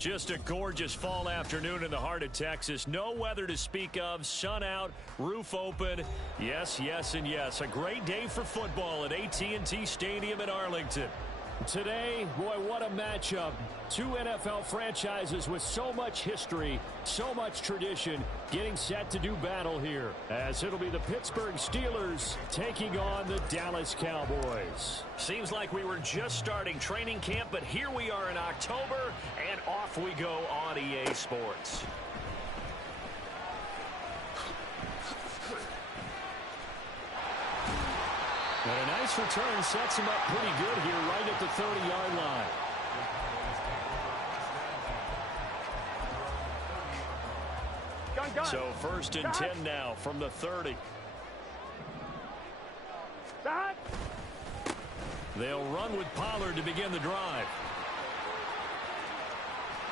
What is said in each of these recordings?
Just a gorgeous fall afternoon in the heart of Texas. No weather to speak of. Sun out, roof open. Yes, yes, and yes. A great day for football at AT&T Stadium in Arlington. Today, boy, what a matchup. Two NFL franchises with so much history, so much tradition, getting set to do battle here. As it'll be the Pittsburgh Steelers taking on the Dallas Cowboys. Seems like we were just starting training camp, but here we are in October, and off we go on EA Sports. And a nice return sets him up pretty good here right at the 30-yard line. Gun. So 1st and 10 now from the 30. They'll run with Pollard to begin the drive.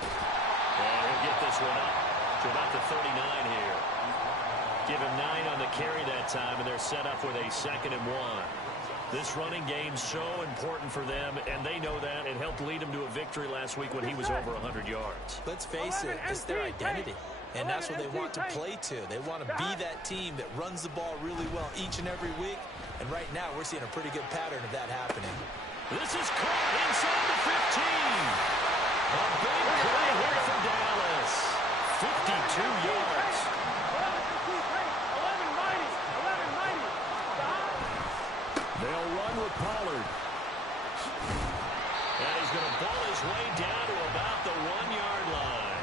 And he'll get this one up to about the 39 here. Give him 9 on the carry that time, and they're set up with a 2nd and 1. This running game's so important for them, and they know that. It helped lead them to a victory last week when he was over 100 yards. Let's face it, it's their identity, and that's what they want to play to. They want to be that team that runs the ball really well each and every week, and right now we're seeing a pretty good pattern of that happening. This is caught inside the 15. A big play here for Dallas. 52 yards. They'll run with Pollard. And he's going to ball his way down to about the 1-yard line.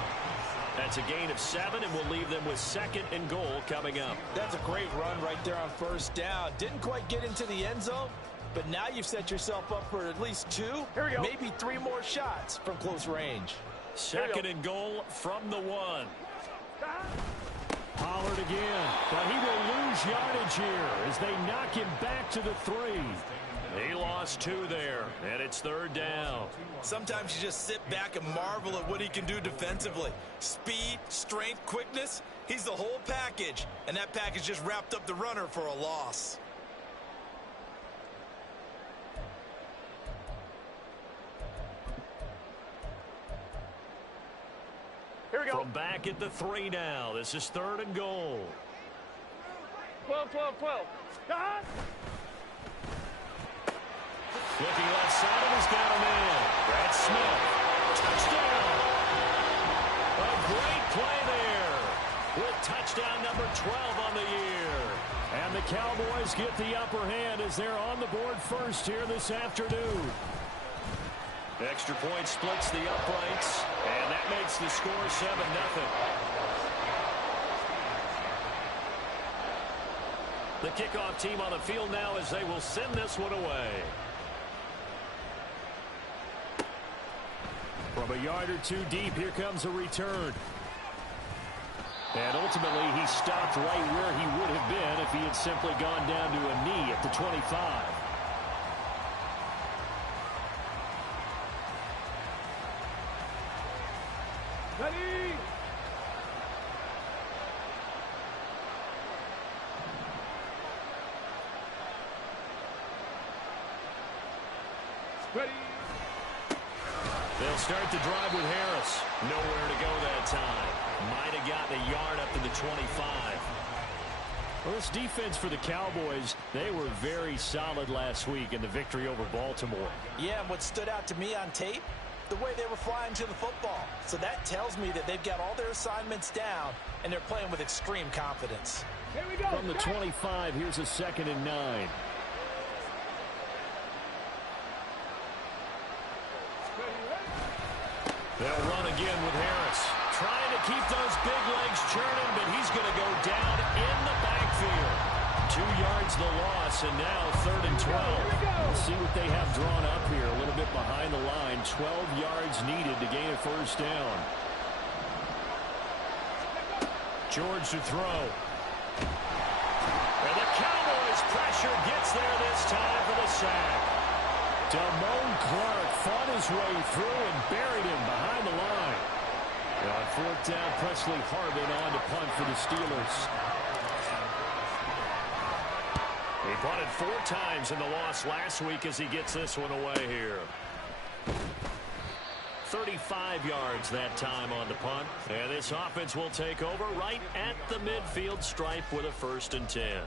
That's a gain of 7, and we'll leave them with 2nd and goal coming up. That's a great run right there on 1st down. Didn't quite get into the end zone, but now you've set yourself up for at least 2, maybe 3 more shots from close range. 2nd and goal from the 1. Pollard again, but he will lose yardage here as they knock him back to the 3. He lost 2 there, and it's 3rd down. Sometimes you just sit back and marvel at what he can do defensively. Speed, strength, quickness, he's the whole package, and that package just wrapped up the runner for a loss. From back at the 3 now. This is 3rd and goal. 12. Looking left side of his got a man. Brad Smith. Touchdown. A great play there. With touchdown number 12 on the year. And the Cowboys get the upper hand as they're on the board first here this afternoon. Extra point splits the uprights, and that makes the score 7-0. The kickoff team on the field now as they will send this one away. From a yard or 2 deep, here comes a return. And ultimately, he stopped right where he would have been if he had simply gone down to a knee at the 25. They'll start the drive with Harris. Nowhere to go that time. Might have gotten a yard up to the 25. Well, this defense for the Cowboys, they were very solid last week in the victory over Baltimore. Yeah, and what stood out to me on tape, the way they were flying to the football. So that tells me that they've got all their assignments down, and they're playing with extreme confidence. Here we go. From the 25, here's a 2nd and 9. They'll run again with Harris. Trying to keep those big legs churning, but he's going to go down in the backfield. 2 yards the loss, and now 3rd and 12. Let's see what they have drawn up here. A little bit behind the line. 12 yards needed to gain a 1st down. George to throw. And the Cowboys pressure gets there this time for the sack. Damone Clark fought his way through and buried him behind the line. And on 4th down, Presley Harvin on to punt for the Steelers. He punted 4 times in the loss last week as he gets this one away here. 35 yards that time on the punt. And this offense will take over right at the midfield stripe with a 1st and 10.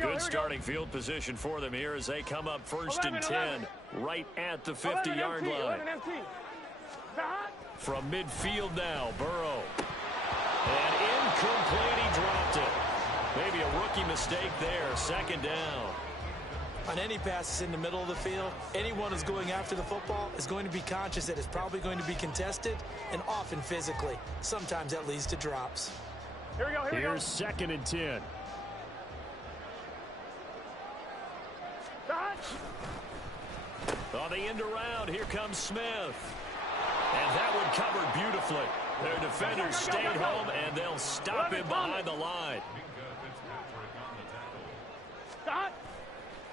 Good starting field position for them here as they come up 1st and 10 right at the 50-yard line. From midfield now, Burrow. And incomplete, he dropped it. Maybe a rookie mistake there, 2nd down. On any passes in the middle of the field, anyone who's going after the football is going to be conscious that it's probably going to be contested and often physically. Sometimes that leads to drops. Here's 2nd and 10. On the end around, here comes Smith. And that one covered beautifully. Their defenders stayed home, and they'll stop him behind the line.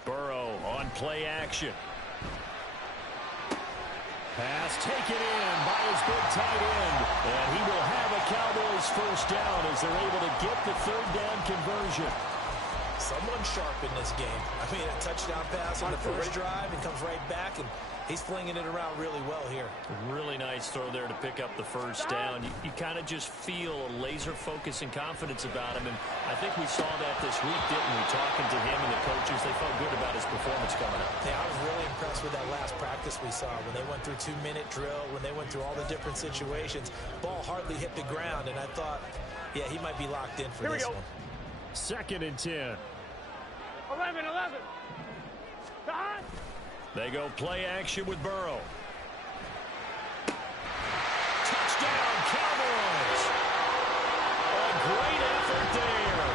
Burrow on play action. Pass taken in by his big tight end. And he will have a Cowboys 1st down as they're able to get the 3rd down conversion. Someone sharp in this game. I mean, a touchdown pass on the first drive and comes right back, and he's flinging it around really well here. Really nice throw there to pick up the 1st down. You kind of just feel a laser focus and confidence about him, and I think we saw that this week, didn't we? Talking to him and the coaches, they felt good about his performance coming up. Yeah, I was really impressed with that last practice we saw when they went through 2-minute drill, when they went through all the different situations. Ball hardly hit the ground, and I thought, yeah, he might be locked in for this one. 2nd and 10. 11. They go play action with Burrow. Touchdown, Cowboys! A great effort there.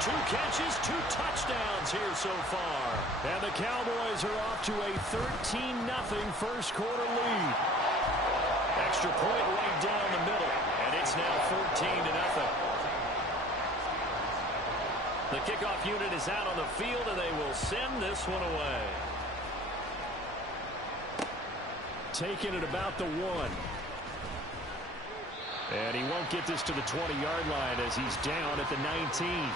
2 catches, 2 touchdowns here so far. And the Cowboys are off to a 13-0 1st quarter lead. Extra point right down the middle, and it's now 14-0. The kickoff unit is out on the field, and they will send this one away. Taking it about the 1. And he won't get this to the 20-yard line as he's down at the 19.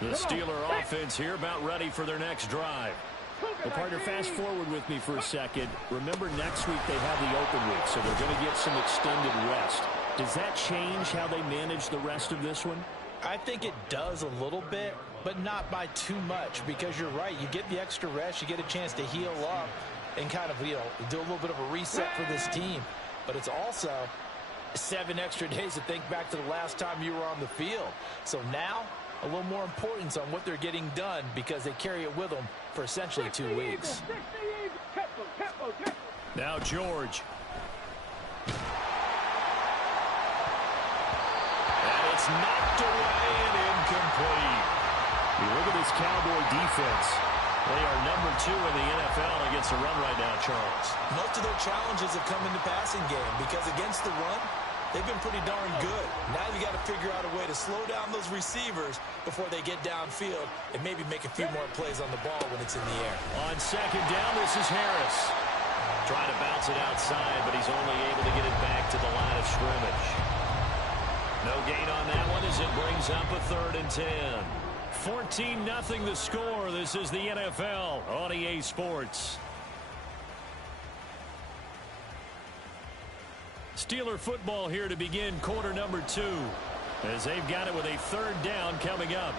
The Steeler offense here about ready for their next drive. Well, partner, fast forward with me for a second. Remember, next week they have the open week, so they're going to get some extended rest. Does that change how they manage the rest of this one? I think it does a little bit, but not by too much, because you're right. You get the extra rest, you get a chance to heal up and kind of, do a little bit of a reset for this team. But it's also 7 extra days to think back to the last time you were on the field. So now, a little more importance on what they're getting done because they carry it with them for essentially 2 weeks. Now George. And it's knocked away and incomplete. You look at this Cowboy defense. They are number 2 in the NFL against the run right now, Charles. Most of their challenges have come in the passing game because against the run, they've been pretty darn good. Now you got to figure out a way to slow down those receivers before they get downfield and maybe make a few more plays on the ball when it's in the air. On 2nd down, this is Harris. Trying to bounce it outside, but he's only able to get it back to the line of scrimmage. No gain on that one as it brings up a 3rd and 10. 14-0 the score. This is the NFL on EA Sports. Steeler football here to begin quarter number 2 as they've got it with a 3rd down coming up.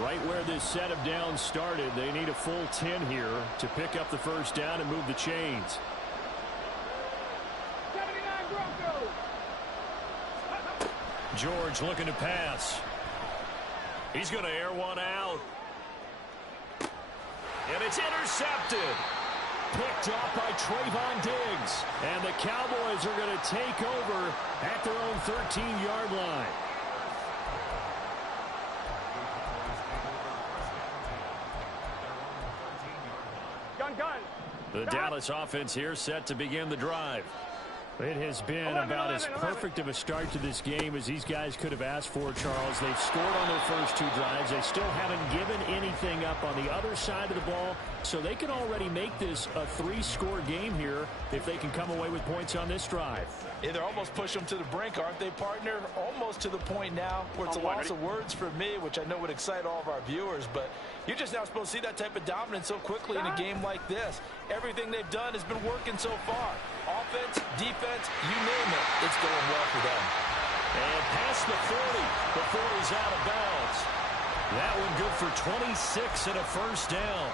Right where this set of downs started, they need a full 10 here to pick up the 1st down and move the chains. 79 Broncos. George looking to pass. He's going to air one out. And it's intercepted. Picked off by Trayvon Diggs. And the Cowboys are going to take over at their own 13-yard line. gun. The Dallas offense here set to begin the drive. It has been about as perfect of a start to this game as these guys could have asked for, Charles. They've scored on their first two drives. They still haven't given anything up on the other side of the ball, so they can already make this a three-score game here if they can come away with points on this drive. Yeah, they're almost pushing them to the brink, aren't they, partner? Almost to the point now where it's a loss of words for me, which I know would excite all of our viewers, but you're just not supposed to see that type of dominance so quickly in a game like this. Everything they've done has been working so far. Offense, defense, you name it, it's going well for them. And past the 40. The 40's out of bounds. That one good for 26 and a first down.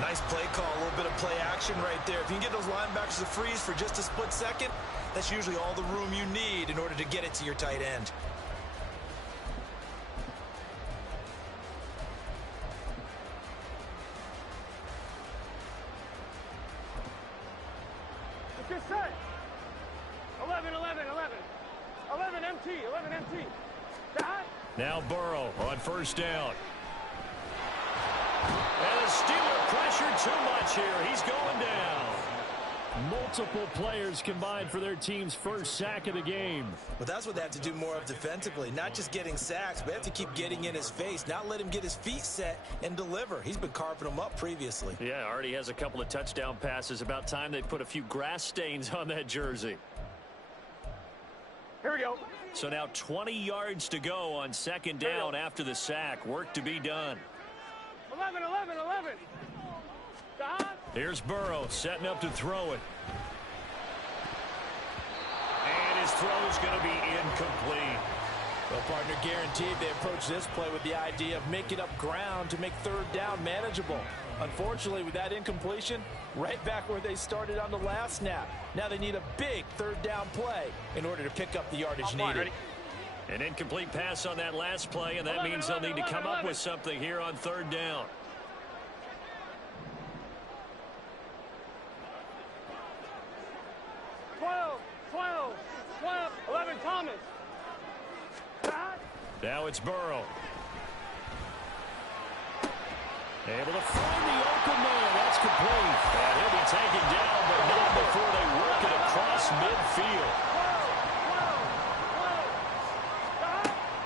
Nice play call, a little bit of play action right there. If you can get those linebackers to freeze for just a split second, that's usually all the room you need in order to get it to your tight end. Get set. 11, 11, 11. 11 MT, 11 MT. Dot. Now Burrow on first down. And the Steeler pressure too much here. He's going down. Multiple players combined for their team's first sack of the game. But that's what they have to do more of defensively. Not just getting sacks, but they have to keep getting in his face. Not let him get his feet set and deliver. He's been carving them up previously. Yeah, already has a couple of touchdown passes. About time they put a few grass stains on that jersey. Here we go. So now 20 yards to go on second down after the sack. Work to be done. 11, 11, 11. Dot. Here's Burrow setting up to throw it. And his throw's going to be incomplete. Well, partner, guaranteed they approach this play with the idea of making up ground to make third down manageable. Unfortunately, with that incompletion, right back where they started on the last snap. Now they need a big third down play in order to pick up the yardage needed. An incomplete pass on that last play, and that means they'll need to come up with something here on third down. Now it's Burrow. Able to find the open man. That's complete. And he'll be taken down, but not before they work it across midfield.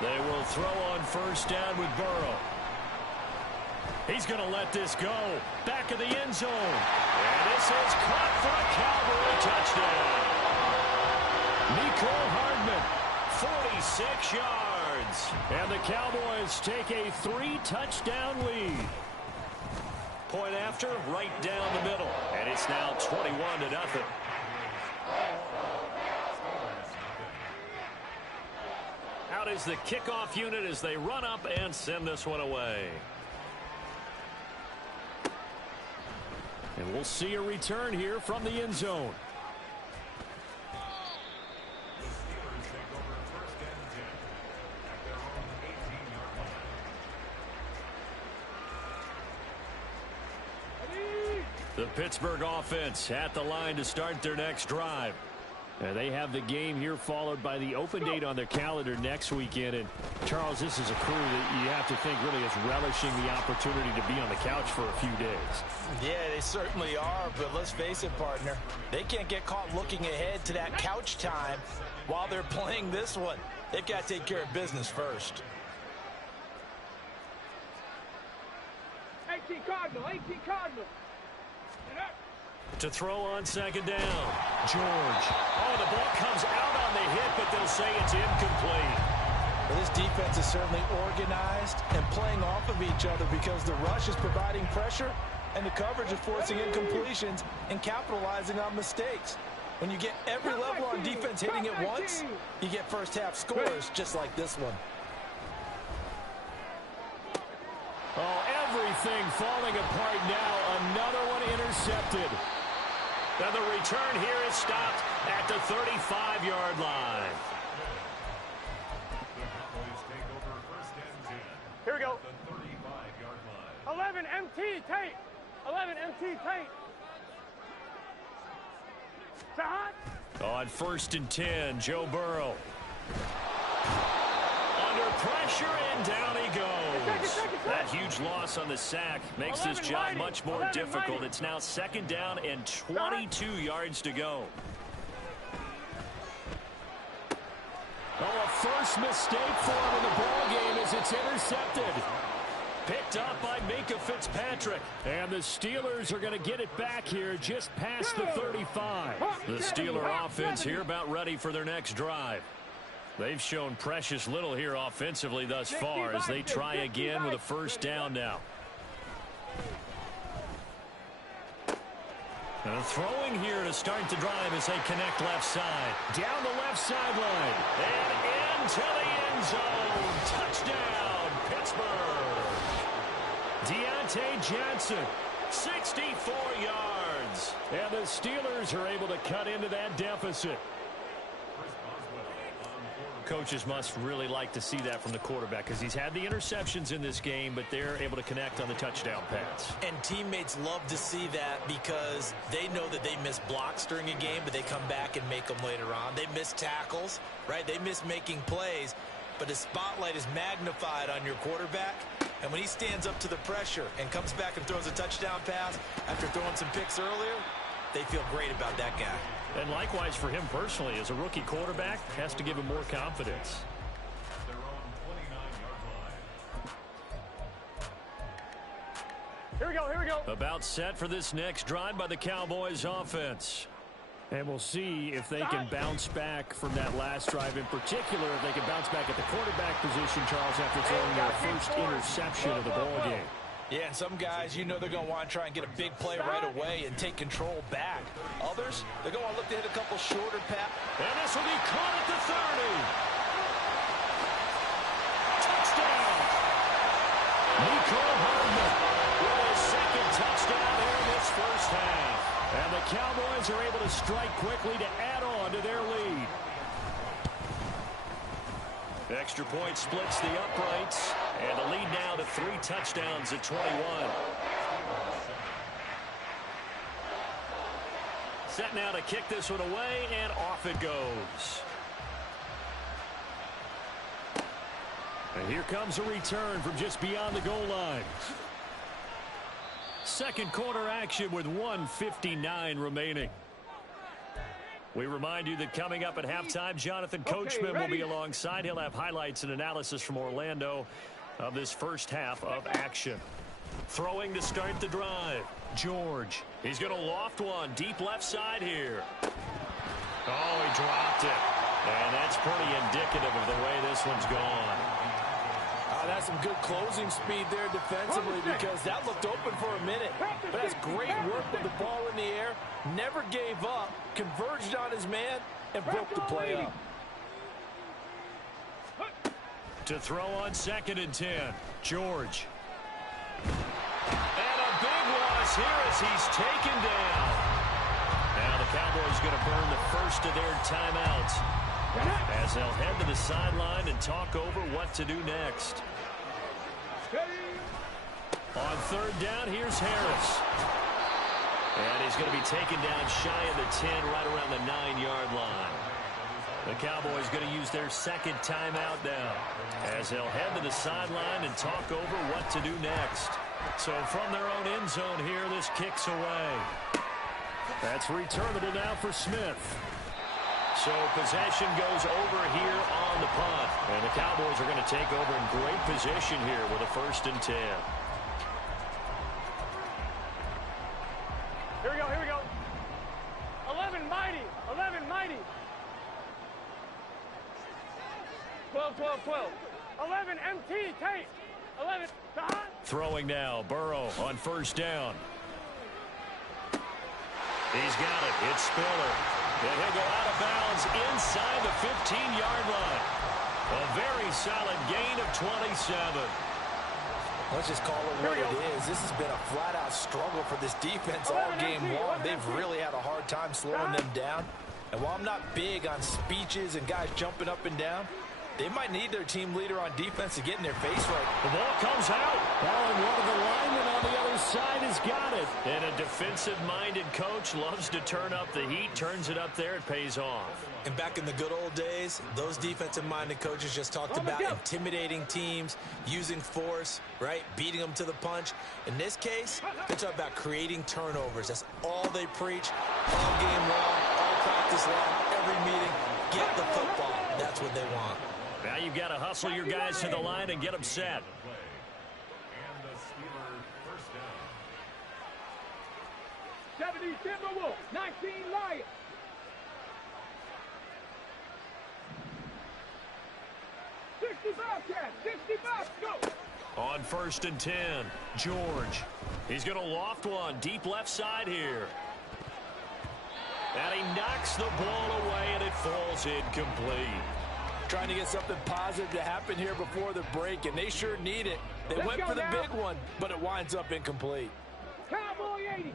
They will throw on first down with Burrow. He's going to let this go. Back of the end zone. And this is caught for a Cowboy touchdown. Nicole Hardman, 46 yards. And the Cowboys take a 3-touchdown lead. Point after, right down the middle. And it's now 21-0. Out is the kickoff unit as they run up and send this one away. And we'll see a return here from the end zone. The Pittsburgh offense at the line to start their next drive. And they have the game here followed by the open date on their calendar next weekend. And, Charles, this is a crew that you have to think really is relishing the opportunity to be on the couch for a few days. Yeah, they certainly are, but let's face it, partner. They can't get caught looking ahead to that couch time while they're playing this one. They've got to take care of business first. 18 Cardinal, 18 Cardinal. To throw on second down. George. Oh, the ball comes out on the hit, but they'll say it's incomplete. Well, this defense is certainly organized and playing off of each other because the rush is providing pressure and the coverage is forcing incompletions and capitalizing on mistakes. When you get every level on defense hitting at once, you get first half scores just like this one. Oh, everything falling apart now. Another one intercepted. And the return here is stopped at the 35-yard line. Here we go. 11 MT tape. 11 MT tape. On first and 10, Joe Burrow. Under pressure, and down he goes. That huge loss on the sack makes this job much more difficult. It's now 2nd down and 22 yards to go. Oh, a first mistake for him in the ball game as it's intercepted. Picked up by Minkah Fitzpatrick. And the Steelers are going to get it back here just past the 35. The Steeler offense here about ready for their next drive. They've shown precious little here offensively thus far as they try again with a 1st down now. And throwing here to start the drive as they connect left side. Down the left sideline. And into the end zone. Touchdown, Pittsburgh. Deontay Johnson, 64 yards. And the Steelers are able to cut into that deficit. Coaches must really like to see that from the quarterback because he's had the interceptions in this game, but they're able to connect on the touchdown pass. And teammates love to see that because they know that they miss blocks during a game, but they come back and make them later on. They miss tackles, right? They miss making plays, but the spotlight is magnified on your quarterback. And when he stands up to the pressure and comes back and throws a touchdown pass after throwing some picks earlier, they feel great about that guy. And likewise for him personally, as a rookie quarterback, has to give him more confidence. Here we go, here we go. About set for this next drive by the Cowboys offense. And we'll see if they can bounce back from that last drive in particular, if they can bounce back at the quarterback position, Charles, after throwing their first interception of the ball game. Yeah, and some guys, you know they're going to want to try and get a big play right away and take control back. Others, they're going to look to hit a couple shorter passes. And this will be caught at the 30. Touchdown. Nico Hardman with his 2nd touchdown here in this first half. And the Cowboys are able to strike quickly to add on to their lead. The extra point splits the uprights, and the lead now to 3 touchdowns at 21. Set now to kick this one away, and off it goes. And here comes a return from just beyond the goal line. 2nd quarter action with 1:59 remaining. We remind you that coming up at halftime, Jonathan Coachman will be alongside. He'll have highlights and analysis from Orlando of this first half of action. Throwing to start the drive. George. He's going to loft one deep left side here. Oh, he dropped it. And that's pretty indicative of the way this one's gone. That's some good closing speed there defensively because that looked open for a minute. But that's great work with the ball in the air. Never gave up, converged on his man, and broke the play up. To throw on 2nd and 10. George. And a big loss here as he's taken down. Now the Cowboys going to burn the first of their timeouts as they'll head to the sideline and talk over what to do next. On 3rd down, here's Harris. And he's going to be taken down shy of the 10, right around the 9-yard line. The Cowboys going to use their 2nd timeout now as they'll head to the sideline and talk over what to do next. So from their own end zone here, this kicks away. That's returnable now for Smith. So possession goes over here on the punt. And the Cowboys are going to take over in great position here with a 1st and 10. Here we go, here we go. 11 mighty, 11 mighty. 12, 12, 12. 11 MT, Tate. 11, behind. Throwing now, Burrow on 1st down. He's got it. It's Spiller. And he'll go out of bounds inside the 15-yard line. A very solid gain of 27. Let's just call it what it is. This has been a flat-out struggle for this defense all game long. They've really had a hard time slowing them down. And while I'm not big on speeches and guys jumping up and down, They might need their team leader on defense to get in their face right. The ball comes out. Oh, and one of the linemen on the other side has got it. And a defensive-minded coach loves to turn up the heat, turns it up there, it pays off. And back in the good old days, those defensive-minded coaches just talked about intimidating teams, using force, right, beating them to the punch. In this case, they're talking about creating turnovers. That's all they preach, all game long, all practice long, every meeting. Get the football. That's what they want. Now you've got to hustle your guys to the line and get them set. 70 Timberwolves, 19 Lions. Bobcats, 60 Bobs, go. On 1st and 10, George. He's going to loft one deep left side here. And he knocks the ball away, and it falls incomplete. Trying to get something positive to happen here before the break, and they sure need it. They went for the big one, but it winds up incomplete. Cowboy 80.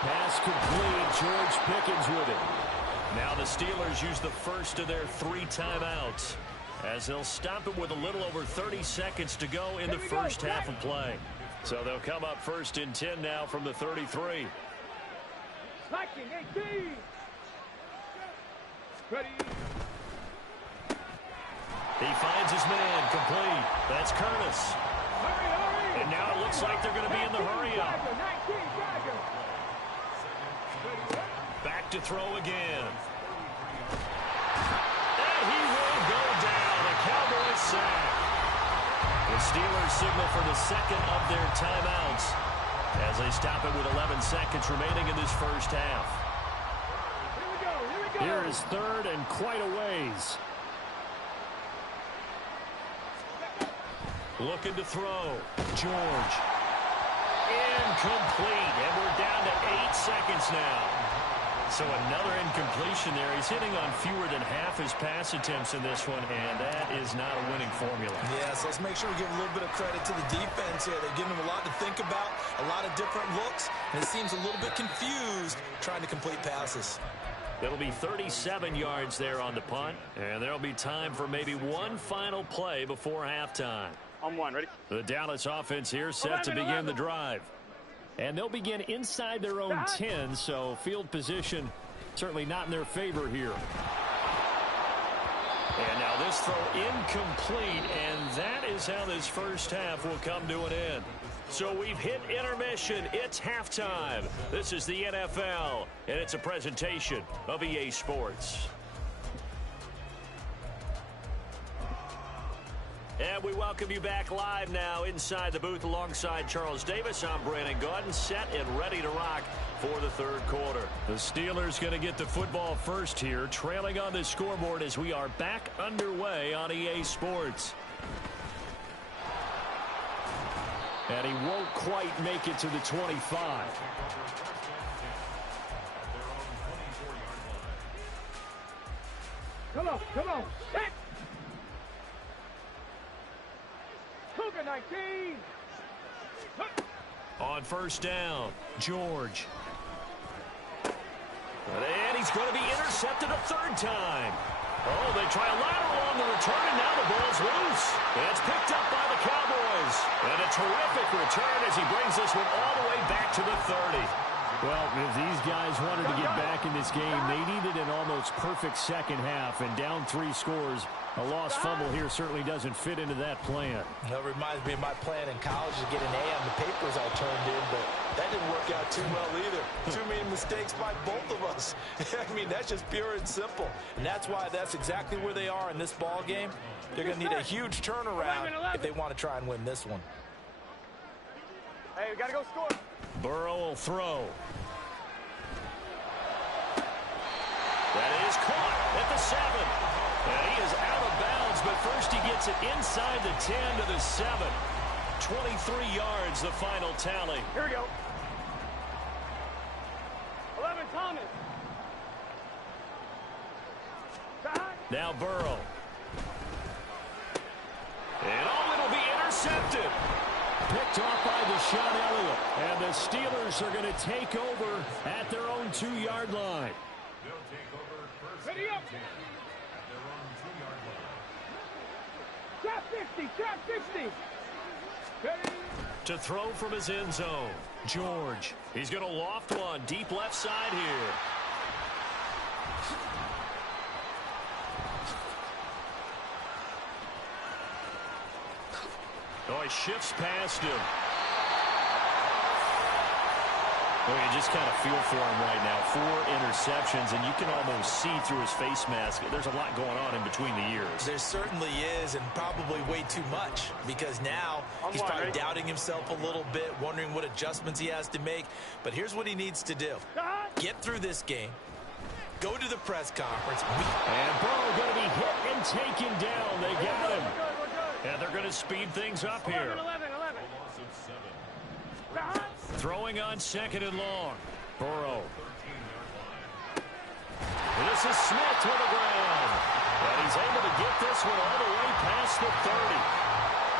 Pass complete. George Pickens with it. Now the Steelers use the first of their 3 timeouts, as they'll stop it with a little over 30 seconds to go in the first half of play. So they'll come up 1st and 10 now from the 33. Liking 18. Ready. He finds his man complete. That's Curtis. Hurry, hurry. And now it looks like they're going to be in the hurry-up. 19 Tiger. Back to throw again. And he will go down. A Cowboys sack. The Steelers signal for the second of their timeouts as they stop it with 11 seconds remaining in this first half. Here we go, here we go. Here is 3rd and quite a ways. Looking to throw. George. Incomplete. And we're down to 8 seconds now. So another incompletion there. He's hitting on fewer than half his pass attempts in this one, and that is not a winning formula. Yeah, so let's make sure we give a little bit of credit to the defense here. They're giving them a lot to think about, a lot of different looks, and it seems a little bit confused trying to complete passes. It'll be 37 yards there on the punt, and there'll be time for maybe one final play before halftime. On one, ready? The Dallas offense here set to begin the drive. And they'll begin inside their own 10, so field position certainly not in their favor here. And now this throw incomplete, and that is how this first half will come to an end. So we've hit intermission. It's halftime. This is the NFL, and it's a presentation of EA Sports. And we welcome you back live now inside the booth alongside Charles Davis. I'm Brandon Gaudin, set and ready to rock for the third quarter. The Steelers going to get the football first here, trailing on the scoreboard as we are back underway on EA Sports. And he won't quite make it to the 25. Come on, come on. Hit. Cougar 19. On first down, George. And he's going to be intercepted a 3rd time. Oh, they try a lateral on the return, and now the ball's loose. And it's picked up by the Cowboys. And a terrific return as he brings this one all the way back to the 30. Well, if these guys wanted to get back in this game, they needed an almost perfect second half, and down 3 scores. A lost fumble here certainly doesn't fit into that plan. That reminds me of my plan in college to get an A on the papers I turned in, but that didn't work out too well either. Too many mistakes by both of us. I mean, that's just pure and simple. And that's why that's exactly where they are in this ball game. They're going to need a huge turnaround if they want to try and win this one. Hey, we got to go score. Burrow will throw. That is caught at the 7. And he is out of bounds, but first he gets it inside the 10 to the 7. 23 yards, the final tally. Here we go. 11, Thomas. Now Burrow. And oh, it'll be intercepted. Picked off by Deshaun Elliott. And the Steelers are going to take over at their own 2-yard line. They'll take over first and 10 at their own 2-yard line. Trap 50, trap 50. Ready? To throw from his end zone, George. He's going to loft one deep left side here. Oh, he shifts past him. Well, you just kind of feel for him right now. 4 interceptions, and you can almost see through his face mask. There's a lot going on in between the ears. There certainly is, and probably way too much, because now he's probably doubting himself a little bit, wondering what adjustments he has to make. But here's what he needs to do. Get through this game. Go to the press conference. And Burrow going to be hit and taken down. They got him. And they're going to speed things up here. 11. Throwing on 2nd and long. Burrow. This is Smith to the ground. And he's able to get this one all the way past the 30.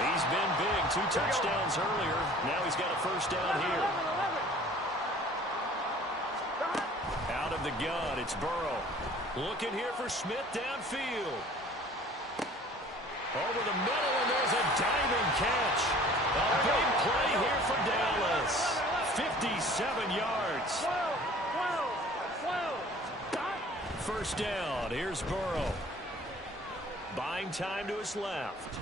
He's been big. 2 touchdowns earlier. Now he's got a first down here. Out of the gun, it's Burrow. Looking here for Smith downfield. Over the middle, and there's a diving catch. A big play here for Dallas. 57 yards. 12. First down. Here's Burrow. Buying time to his left.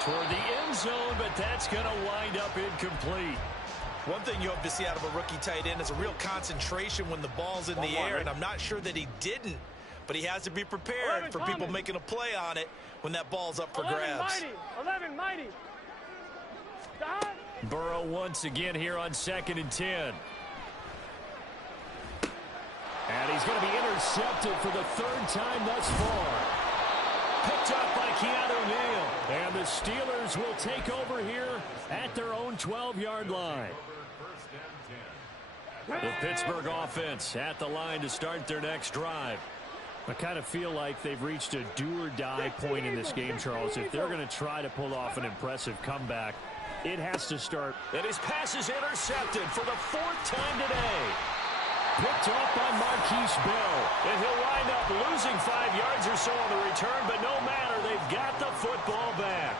Toward the end zone, but that's going to wind up incomplete. One thing you hope to see out of a rookie tight end is a real concentration when the ball's in the air, and I'm not sure that he didn't, but he has to be prepared for people making a play on it when that ball's up for grabs. 11 mighty. Burrow once again here on 2nd and 10. And he's going to be intercepted for the 3rd time thus far. Picked up by Keanu Neal. And the Steelers will take over here at their own 12-yard line. The Pittsburgh offense at the line to start their next drive. I kind of feel like they've reached a do-or-die point in this game, Charles. If they're going to try to pull off an impressive comeback, it has to start. And his pass is intercepted for the 4th time today. Picked off by Marquise Bell. And he'll wind up losing 5 yards or so on the return, but no matter, they've got the football back.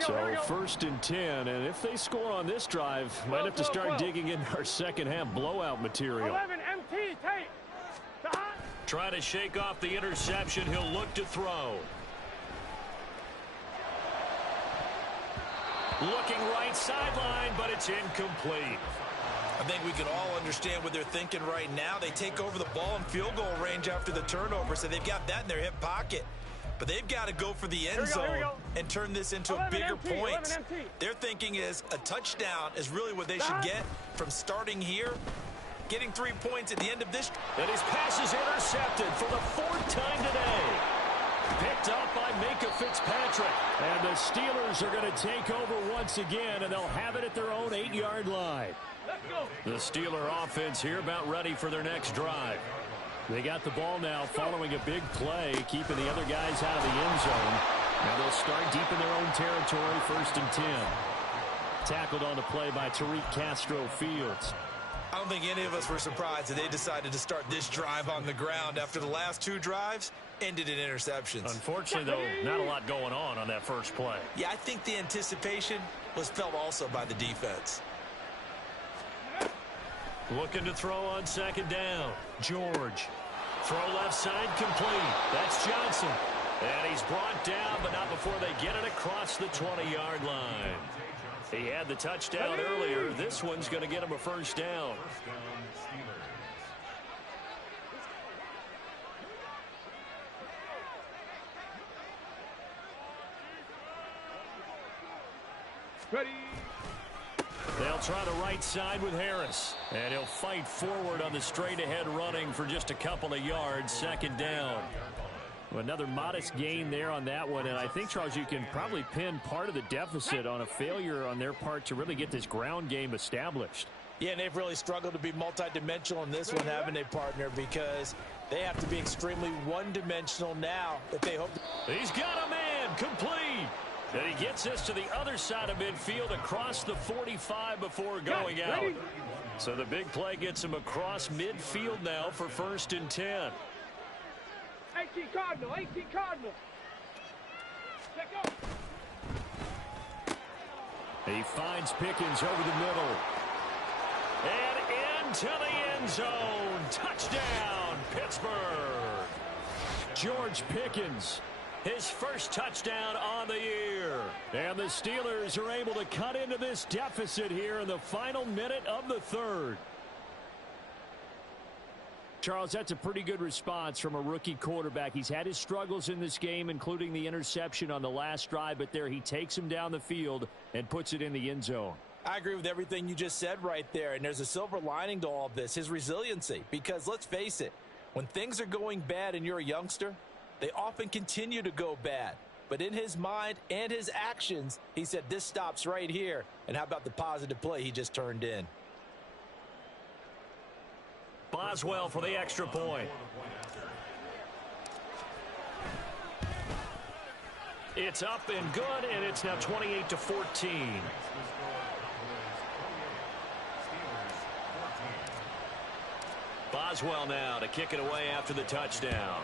So 1st and 10, and if they score on this drive, might have to start digging in our second half blowout material. 11 MT, tight. Trying to shake off the interception, he'll look to throw. Looking right sideline, but it's incomplete. I think we can all understand what they're thinking right now. They take over the ball in field goal range after the turnover, so they've got that in their hip pocket. But they've got to go for the end zone and turn this into a bigger point. Their thinking is a touchdown is really what they should get from starting here, getting 3 points at the end of this. And his pass is intercepted for the 4th time today. Picked up by Minka Fitzpatrick. And the Steelers are going to take over once again, and they'll have it at their own 8-yard line. The Steeler offense here about ready for their next drive. They got the ball now following a big play, keeping the other guys out of the end zone. Now they'll start deep in their own territory, 1st and 10. Tackled on the play by Tariq Castro-Fields. I don't think any of us were surprised that they decided to start this drive on the ground after the last 2 drives ended in interceptions. Unfortunately, though, not a lot going on that first play. Yeah, I think the anticipation was felt also by the defense. Looking to throw on 2nd down. George. Throw left side complete. That's Johnson. And he's brought down, but not before they get it across the 20-yard line. He had the touchdown earlier. This one's going to get him a first down. Ready. They'll try the right side with Harris. And he'll fight forward on the straight-ahead running for just a couple of yards. 2nd down. Another modest gain there on that one. And I think, Charles, you can probably pin part of the deficit on a failure on their part to really get this ground game established. Yeah, and they've really struggled to be multidimensional in this one, haven't they, partner? Because they have to be extremely one-dimensional now if they hope. He's got a man complete. And he gets this to the other side of midfield across the 45 before going out. So the big play gets him across midfield now for 1st and 10. 18 Cardinal, 18 Cardinal. Check out. He finds Pickens over the middle. And into the end zone. Touchdown, Pittsburgh. George Pickens, his first touchdown on the year. And the Steelers are able to cut into this deficit here in the final minute of the 3rd. Charles, that's a pretty good response from a rookie quarterback. He's had his struggles in this game, including the interception on the last drive, but there he takes him down the field and puts it in the end zone. I agree with everything you just said right there, and there's a silver lining to all of this, his resiliency. Because let's face it, when things are going bad and you're a youngster, they often continue to go bad. But in his mind and his actions, he said, this stops right here. And how about the positive play he just turned in? Boswell for the extra point. It's up and good, and it's now 28-14. Boswell now to kick it away after the touchdown.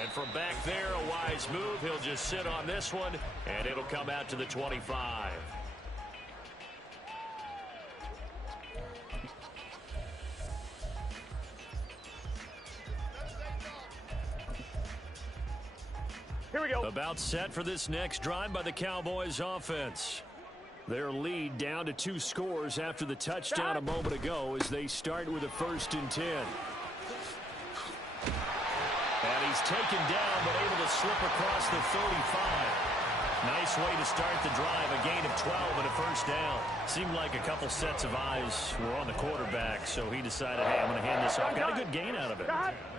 And from back there, a wise move. He'll just sit on this one, and it'll come out to the 25. Here we go. About set for this next drive by the Cowboys offense. Their lead down to 2 scores after the touchdown a moment ago as they start with a 1st and 10. And he's taken down but able to slip across the 35. Nice way to start the drive, a gain of 12 and a 1st down. Seemed like a couple sets of eyes were on the quarterback, so he decided, hey, I'm going to hand this off. Got a good gain out of it.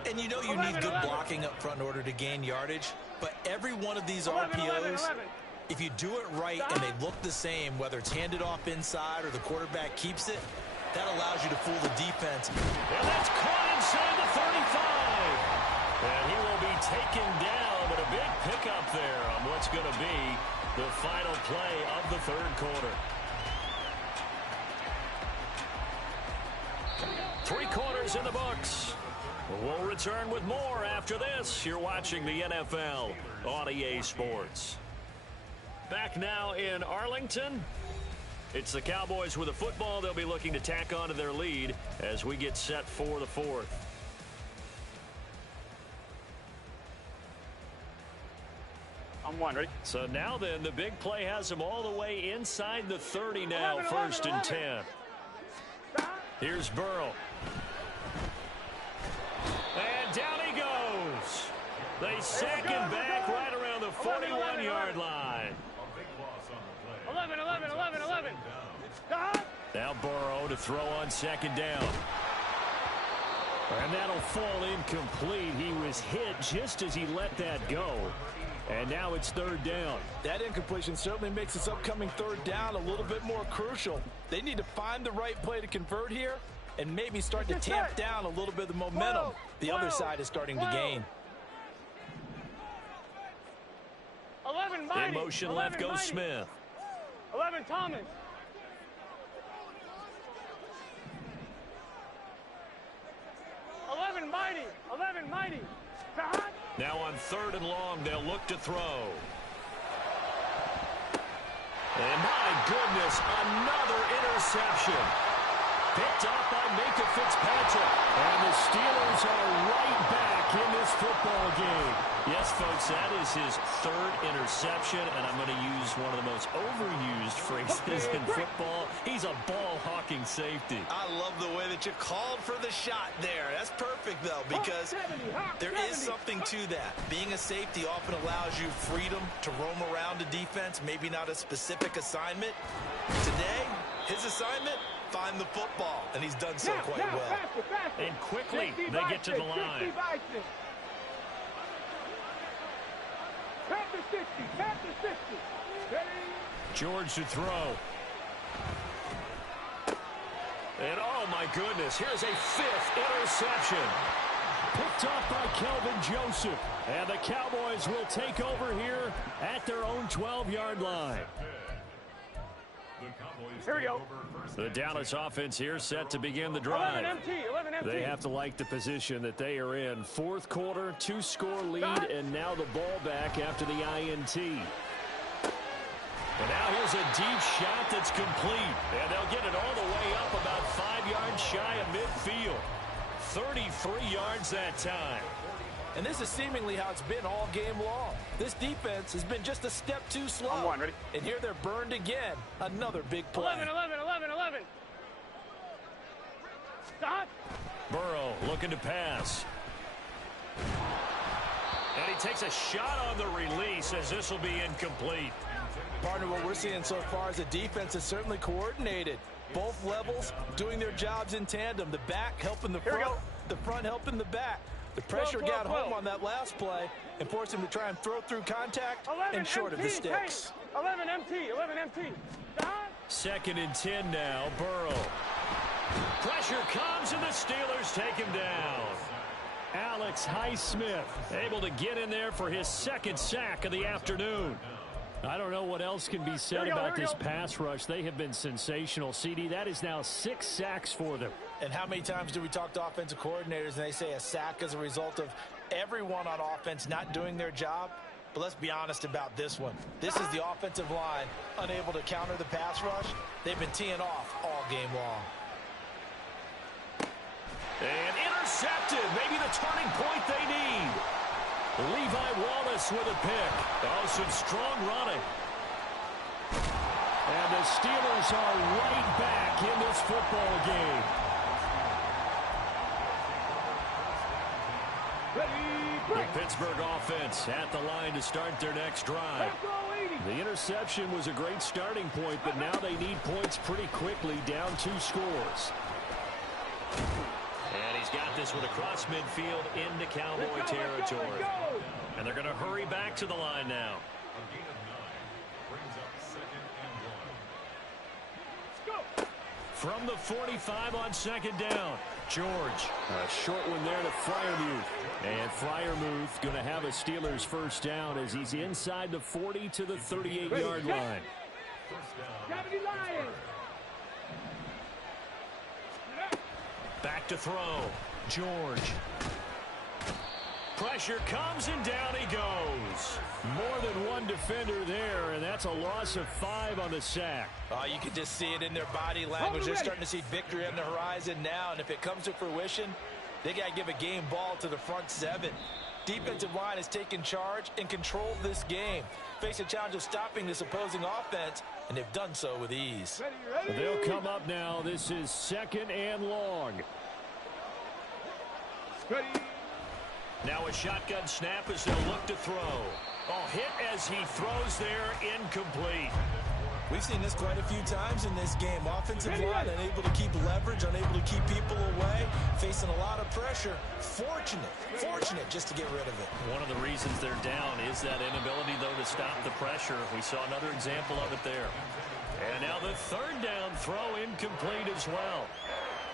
And you know you need good blocking up front in order to gain yardage, but every one of these RPOs, if you do it right and they look the same, whether it's handed off inside or the quarterback keeps it, that allows you to fool the defense. And that's caught inside the 35. And he will be taken down, but a big pickup there on what's going to be the final play of the 3rd quarter. 3 quarters in the books. We'll return with more after this. You're watching the NFL on EA Sports. Back now in Arlington. It's the Cowboys with a football. They'll be looking to tack on to their lead as we get set for the 4th. I'm one, ready? So now then, the big play has them all the way inside the 30 now, 1st and 10. Here's Burrow. And down he goes. They sack him back right around the 41-yard line. 11. Now Burrow to throw on 2nd down. And that'll fall incomplete. He was hit just as he let that go. And now it's 3rd down. That incompletion certainly makes this upcoming 3rd down a little bit more crucial. They need to find the right play to convert here and maybe start to tamp down a little bit of the momentum the other side is starting to gain. 11 Mighty. In motion left goes Smith. 11 Thomas. 11 Mighty. Now on 3rd and long, they'll look to throw. And my goodness, another interception. Picked up by Minka Fitzpatrick. And the Steelers are right back in this football game. Yes, folks, that is his 3rd interception, and I'm going to use one of the most overused phrases in football. He's a ball-hawking safety. I love the way that you called for the shot there. That's perfect, though, because there is something to that. Being a safety often allows you freedom to roam around the defense, maybe not a specific assignment. Today, his assignment, find the football, and he's done so quite well. And quickly, they get to the line. the 60. Tap the 60. Ready? George to throw. And oh my goodness, here's a 5th interception. Picked off by Kelvin Joseph. And the Cowboys will take over here at their own 12-yard line. Here we go. The Dallas offense here set to begin the drive. 11 MT, 11 MT. They have to like the position that they are in. 4th quarter, 2-score lead, and now the ball back after the INT. And now here's a deep shot that's complete. And they'll get it all the way up about 5 yards shy of midfield. 33 yards that time. And this is seemingly how it's been all game long. This defense has been just a step too slow. On one, ready? And here they're burned again. Another big play. 11, 11, 11, 11. Stop. Burrow looking to pass. And he takes a shot on the release as this will be incomplete. Partner, what we're seeing so far is the defense is certainly coordinated. Both levels doing their jobs in tandem. The back helping the front, the front helping the back. The pressure got home on that last play and forced him to try and throw through contact and short of the sticks. 11 MT, 11 MT. Stop. 2nd and 10 now, Burrow. Pressure comes and the Steelers take him down. Alex Highsmith able to get in there for his 2nd sack of the afternoon. I don't know what else can be said about this pass rush. They have been sensational. CD, that is now 6 sacks for them. And how many times do we talk to offensive coordinators and they say a sack is a result of everyone on offense not doing their job? But let's be honest about this one. This is the offensive line unable to counter the pass rush. They've been teeing off all game long. And intercepted. Maybe the turning point they need. Levi Wallace with a pick. Oh, some strong running. And the Steelers are right back in this football game. The Pittsburgh offense at the line to start their next drive. The interception was a great starting point, but now they need points pretty quickly, down 2 scores. And he's got this one across midfield into Cowboy territory. And they're going to hurry back to the line now. From the 45 on 2nd down, George. A short one there to Freiermuth. And Freiermuth going to have a Steelers 1st down as he's inside the 40 to the 38-yard line. Back to throw. George. Pressure comes and down he goes. More than one defender there, and that's a loss of 5 on the sack. You can just see it in their body language. They're starting to see victory on the horizon now, and if it comes to fruition, they got to give a game ball to the front 7. Defensive line has taken charge and controlled this game. Face a challenge of stopping this opposing offense, and they've done so with ease. They'll come up now. This is 2nd and long. Now a shotgun snap as they'll look to throw. Oh, hit as he throws there, incomplete. We've seen this quite a few times in this game. Offensive line unable to keep leverage, unable to keep people away, facing a lot of pressure. Fortunate just to get rid of it. One of the reasons they're down is that inability, though, to stop the pressure. We saw another example of it there. And now the 3rd down throw incomplete as well.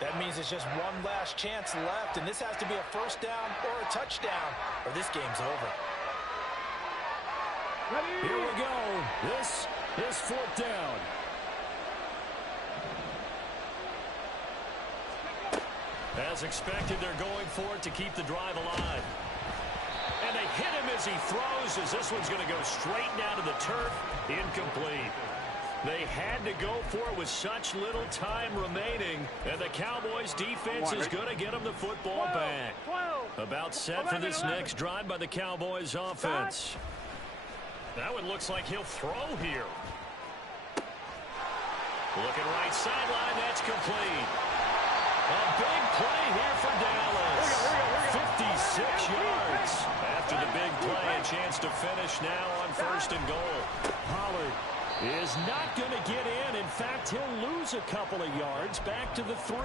That means it's just one last chance left, and this has to be a 1st down or a touchdown, or this game's over. Here we go. This is 4th down. As expected, they're going for it to keep the drive alive. And they hit him as he throws, as this one's going to go straight down to the turf. Incomplete. They had to go for it with such little time remaining, and the Cowboys defense is going to get them the football back. About set for this next drive by the Cowboys offense. That one looks like he'll throw here. Looking right sideline, that's complete. A big play here for Dallas. 56 yards. After the big play, a chance to finish now on 1st and goal. Pollard is not going to get in. In fact, he'll lose a couple of yards back to the 3.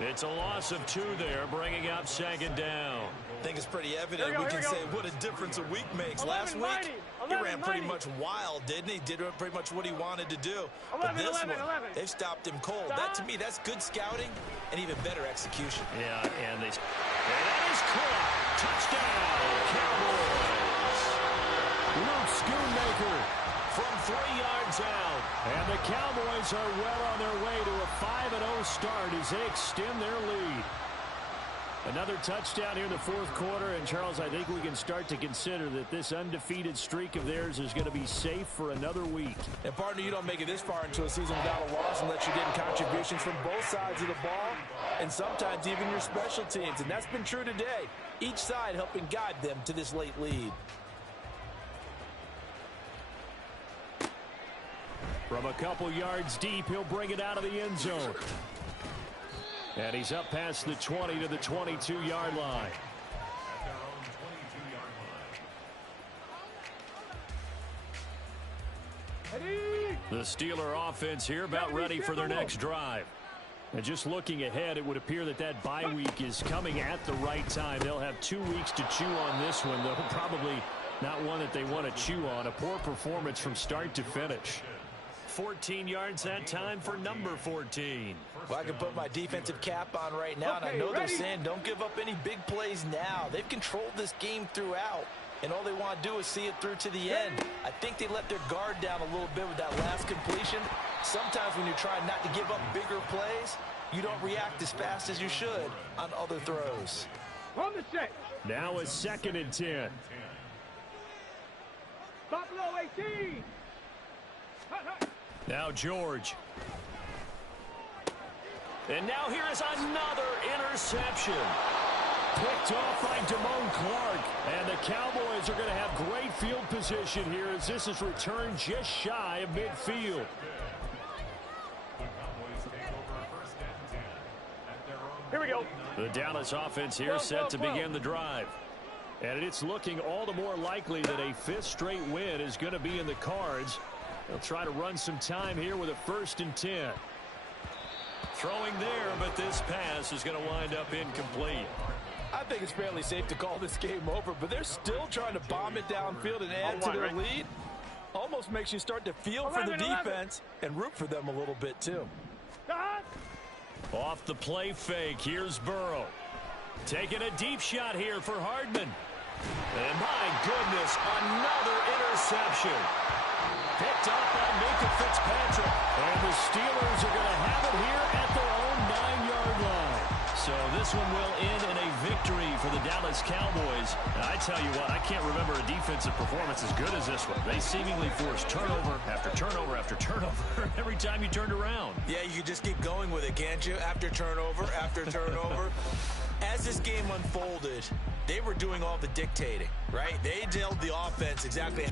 It's a loss of 2 there, bringing up second down. I think it's pretty evident. We can say what a difference a week makes. Last week, he ran pretty much wild, didn't he? Did pretty much what he wanted to do. But this one, they've stopped him cold. That, to me, that's good scouting and even better execution. Yeah, and that is caught. Touchdown, Cowboys. Luke Schoonmaker from 3 yards out. And the Cowboys are well on their way to a 5-0 start as they extend their lead. Another touchdown here in the fourth quarter. And, Charles, I think we can start to consider that this undefeated streak of theirs is going to be safe for another week. And, partner, you don't make it this far into a season without a loss unless you're getting contributions from both sides of the ball and sometimes even your special teams. And that's been true today. Each side helping guide them to this late lead. From a couple yards deep, he'll bring it out of the end zone. And he's up past the 20 to the 22-yard line. The Steeler offense here about ready for their next drive. And just looking ahead, it would appear that that bye week is coming at the right time. They'll have 2 weeks to chew on this one, though probably not one that they want to chew on. A poor performance from start to finish. 14 yards that time for number 14. Well, I can put my defensive cap on right now, and I know they're saying don't give up any big plays now. They've controlled this game throughout, and all they want to do is see it through to the end. I think they let their guard down a little bit with that last completion. Sometimes when you're trying not to give up bigger plays, you don't react as fast as you should on other throws. On the check. Now a 2nd and 10. Buffalo 18. Now George. And now here is another interception. Picked off by Damone Clark. And the Cowboys are going to have great field position here as this is returned just shy of midfield. Here we go. The Dallas offense here set to begin the drive. And it's looking all the more likely that a 5th straight win is going to be in the cards. They'll try to run some time here with a 1st and 10. Throwing there, but this pass is going to wind up incomplete. I think it's fairly safe to call this game over, but they're still trying to bomb it downfield and add to their lead. Almost makes you start to feel for the defense and root for them a little bit, too. Off the play fake, here's Burrow. Taking a deep shot here for Hardman. And my goodness, another interception. Picked up by Minka Fitzpatrick. And the Steelers are going to have it here at their own 9-yard line. So this one will end in a victory for the Dallas Cowboys. And I tell you what, I can't remember a defensive performance as good as this one. They seemingly forced turnover after turnover after turnover every time you turned around. Yeah, you can just keep going with it, can't you? After turnover, after turnover. As this game unfolded, they were doing all the dictating, right? They told the offense exactly